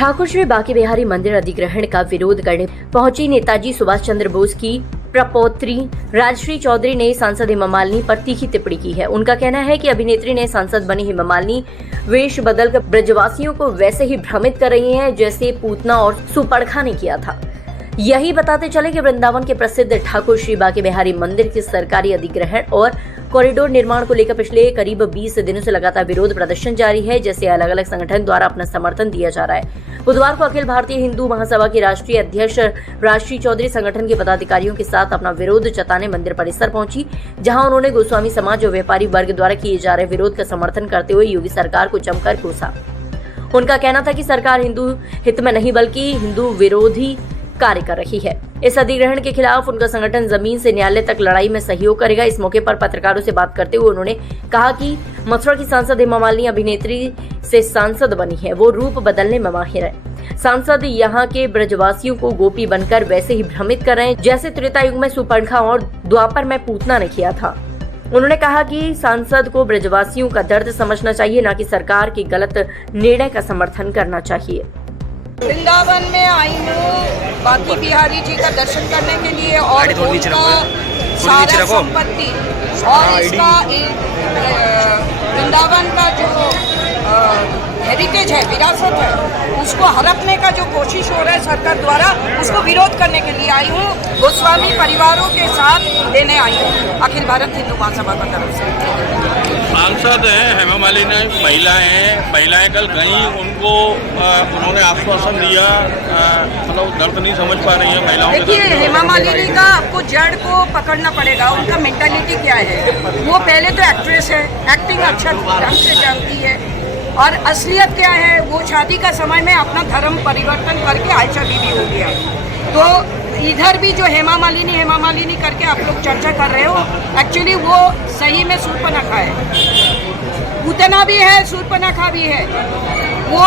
ठाकुर श्री बांके बिहारी मंदिर अधिग्रहण का विरोध करने पहुंची नेताजी सुभाष चंद्र बोस की प्रपौत्री राजश्री चौधरी ने सांसद हेमा मालिनी पर तीखी टिप्पणी की है। उनका कहना है कि अभिनेत्री ने सांसद बनी हेमा मालिनी वेश बदलकर ब्रजवासियों को वैसे ही भ्रमित कर रही हैं जैसे पूतना और सुपर्णखा ने किया था। यही बताते चले कि वृंदावन के प्रसिद्ध ठाकुर श्री बांके बिहारी मंदिर के सरकारी अधिग्रहण और कॉरिडोर निर्माण को लेकर पिछले करीब 20 दिनों से लगातार विरोध प्रदर्शन जारी है, जैसे अलग अलग संगठन द्वारा अपना समर्थन दिया जा रहा है। बुधवार को अखिल भारतीय हिंदू महासभा के राष्ट्रीय अध्यक्ष राजश्री चौधरी संगठन के पदाधिकारियों के साथ अपना विरोध जताने मंदिर परिसर पहुंची, जहां उन्होंने गोस्वामी समाज और व्यापारी वर्ग द्वारा किए जा रहे विरोध का समर्थन करते हुए योगी सरकार को जमकर कोसा। उनका कहना था कि सरकार हिंदू हित में नहीं बल्कि हिंदू विरोधी कार्य कर रही है। इस अधिग्रहण के खिलाफ उनका संगठन जमीन से न्यायालय तक लड़ाई में सहयोग करेगा। इस मौके पर पत्रकारों से बात करते हुए उन्होंने कहा कि मथुरा की सांसद हेमा मालिनी अभिनेत्री से सांसद बनी है, वो रूप बदलने में माहिर है। सांसद यहाँ के ब्रजवासियों को गोपी बनकर वैसे ही भ्रमित कर रहे हैं जैसे त्रेता युग में सुपर्णखा और द्वापर में पूतना ने किया था। उन्होंने कहा कि सांसद को ब्रजवासियों का दर्द समझना चाहिए, न कि सरकार के गलत निर्णय का समर्थन करना चाहिए। वृंदावन में आई हूँ बांके बिहारी जी का दर्शन करने के लिए और उनका सारा संपत्ति और इसका वृंदावन का जो हेरिटेज है, विरासत है, उसको हड़पने का जो कोशिश हो रहा है सरकार द्वारा, उसको विरोध करने के लिए आई हूँ। गोस्वामी परिवारों के साथ लेने आई हूँ अखिल भारत हिंदू महासभा की तरफ से। सांसद हैं हेमा मालिनी, महिलाएं कल गई, उनको उन्होंने आश्वासन दिया, मतलब दर्द नहीं समझ पा रही है महिलाओं। देखिए, हेमा मालिनी का आपको जड़ को पकड़ना पड़ेगा, उनका मेंटालिटी क्या है। वो पहले तो एक्ट्रेस है, एक्टिंग अच्छा ढंग से जानती है, और असलियत क्या है, वो शादी का समय में अपना धर्म परिवर्तन करके आयशा बीवी हो गया। तो इधर भी जो हेमा मालिनी करके आप लोग चर्चा कर रहे हो, एक्चुअली वो सही में शूर्पणखा है, पूतना भी है, शूर्पणखा भी है। वो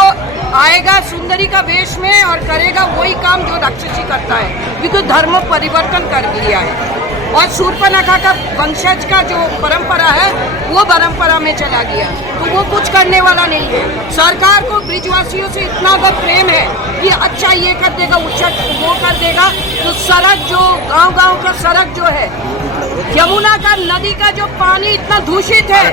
आएगा सुंदरी का वेश में और करेगा वही काम जो राक्षसी करता है, क्योंकि धर्म परिवर्तन कर दिया है। और शूर्पणखा का वंशज का जो परंपरा है वो परंपरा में चला गया, तो वो कुछ करने वाला नहीं है। सरकार को ब्रिजवासियों से इतना अगर प्रेम है कि अच्छा ये कर देगा, अच्छा वो कर देगा, तो सड़क जो गांव का सड़क जो है, यमुना का नदी का जो पानी इतना दूषित है,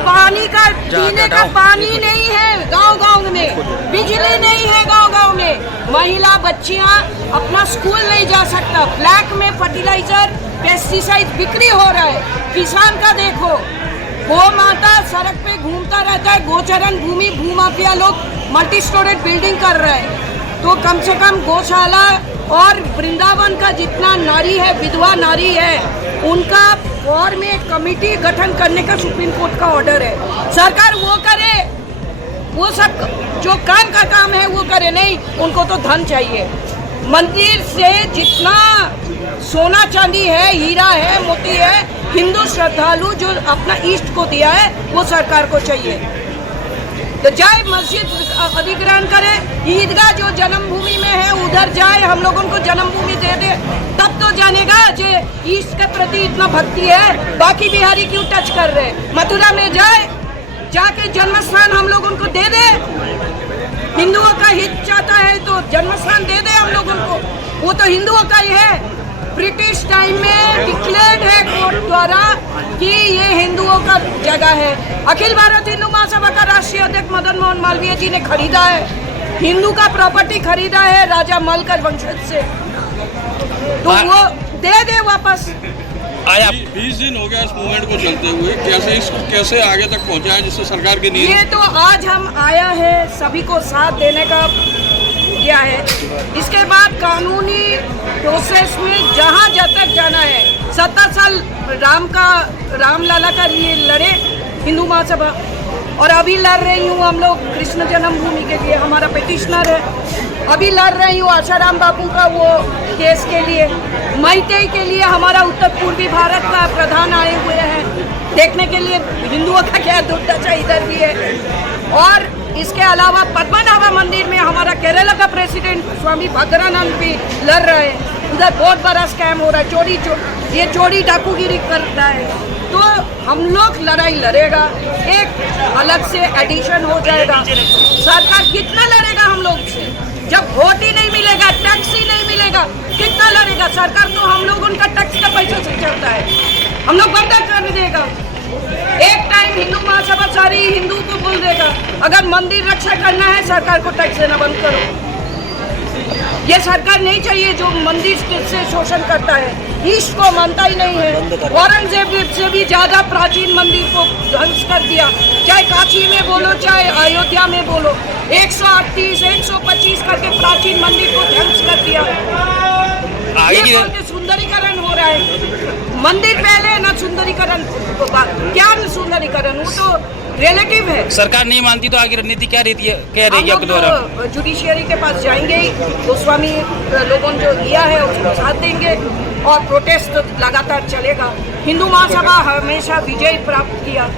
पानी का पीने का पानी नहीं है गांव में, बिजली नहीं है गांव में, महिला बच्चियां अपना स्कूल नहीं जा सकता, ब्लैक में फर्टिलाइजर पेस्टिसाइड बिक्री हो रहा है। किसान का देखो, गो माता सड़क पे घूमता रहता है, गोचरण भूमि भूमाफिया लोग मल्टी स्टोरेड बिल्डिंग कर रहे हैं। तो कम से कम गौशाला और वृंदावन का जितना नारी है, विधवा नारी है, उनका और में कमेटी गठन करने का सुप्रीम कोर्ट का ऑर्डर है। सरकार वो करे, वो सब जो काम का काम है वो करे, नहीं उनको तो धन चाहिए। मंदिर से जितना सोना चांदी है, हीरा है, मोती है, हिंदू श्रद्धालु जो अपना ईष्ट को दिया है वो सरकार को चाहिए। तो जाए मस्जिद अधिग्रहण करे, ईदगाह जो जन्मभूमि में है उधर जाए, हम लोग उनको जन्मभूमि दे दे, तब तो जानेगा जे ईष्ट के प्रति इतना भक्ति है। बाकी बिहारी क्यों टच कर रहे? मथुरा में जाए, जाके जन्म स्थान हम लोग उनको दे दे। हिंदुओं का हित चाहता है तो जन्म स्थान दे दे हम लोगों को, वो तो हिंदुओं का ही है। ब्रिटिश टाइम में डिक्लेयर्ड है कोर्ट द्वारा कि ये हिंदुओं का जगह है। अखिल भारत हिंदू महासभा का राष्ट्रीय अध्यक्ष मदन मोहन मालवीय जी ने खरीदा है, हिंदू का प्रॉपर्टी खरीदा है राजा मलकर वंशज से, तो वो दे दे वापस। 20 दिन हो गया इस मूवमेंट को चलते हुए, कैसे आगे तक पहुंचा है जिससे सरकार की नींद? ये तो आज हम आया है सभी को साथ देने का किया है। इसके बाद कानूनी प्रोसेस में जहाँ तक जाना है, 70 साल रामलला का लिए लड़े हिंदू महासभा, और अभी लड़ रही हूँ हम लोग कृष्ण जन्मभूमि के लिए, हमारा पिटिशनर है। अभी लड़ रही हूँ आशाराम बापू का वो केस के लिए। मैतेई के लिए हमारा उत्तर पूर्वी भारत का प्रधान आए हुए हैं देखने के लिए, हिंदुओं का क्या दुर्दशा इधर भी है। और इसके अलावा पद्मनाभ मंदिर में हमारा केरला का प्रेसिडेंट स्वामी भद्रानंद भी लड़ रहे हैं, उधर बहुत बड़ा स्कैम हो रहा है, ये चोरी डाकूगिरी करता है। तो हम लोग लड़ाई लड़ेगा, एक अलग से एडिशन हो जाएगा। सरकार कितना लड़ेगा हम लोग से? जब वोट ही नहीं मिलेगा, टैक्स ही नहीं मिलेगा, कितना लड़ेगा सरकार? तो हम लोग उनका टैक्स का पैसा से चलता है, हम लोग बंद कर देगा। एक टाइम हिंदू महासभा सारी हिंदू को बोल देगा, अगर मंदिर रक्षा करना है सरकार को टैक्स देना बंद करो। ये सरकार नहीं चाहिए जो मंदिर से शोषण करता है, ईस्ट को मानता ही नहीं है। औरंगजेब से भी ज्यादा प्राचीन मंदिर को ध्वंस कर दिया, चाहे काशी में बोलो चाहे अयोध्या में बोलो, 138, 125 करके प्राचीन मंदिर को ध्वंस कर दिया। ये बोलते सुंदरीकरण हो रहा है, मंदिर पहले ना सुंदरीकरण, क्या सुंदरीकरण, वो तो रिलेटिव है। सरकार नहीं मानती तो आगे रणनीति क्या रहती है, क्या रहेगी आपके द्वारा? जुडिशियरी के पास जाएंगे, गोस्वामी लोगों ने जो लिया है उसको साथ देंगे और प्रोटेस्ट लगातार चलेगा। हिंदू महासभा हमेशा विजय प्राप्त किया,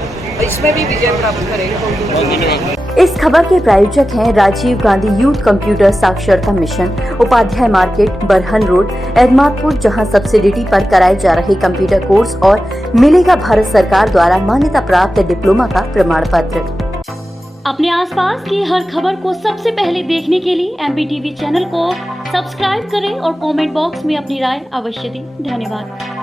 इसमें भी विजय प्राप्त करेगा। इस खबर के प्रायोजक हैं राजीव गांधी यूथ कंप्यूटर साक्षरता mission, Upadhyay market, Barhan road, Edmadpur, जहां सब्सिडिटी पर कराए जा रहे कंप्यूटर कोर्स और मिलेगा भारत सरकार द्वारा मान्यता प्राप्त डिप्लोमा का प्रमाण पत्र। अपने आसपास की हर खबर को सबसे पहले देखने के लिए MBTV चैनल को सब्सक्राइब करें और कमेंट बॉक्स में अपनी राय अवश्य दें। धन्यवाद।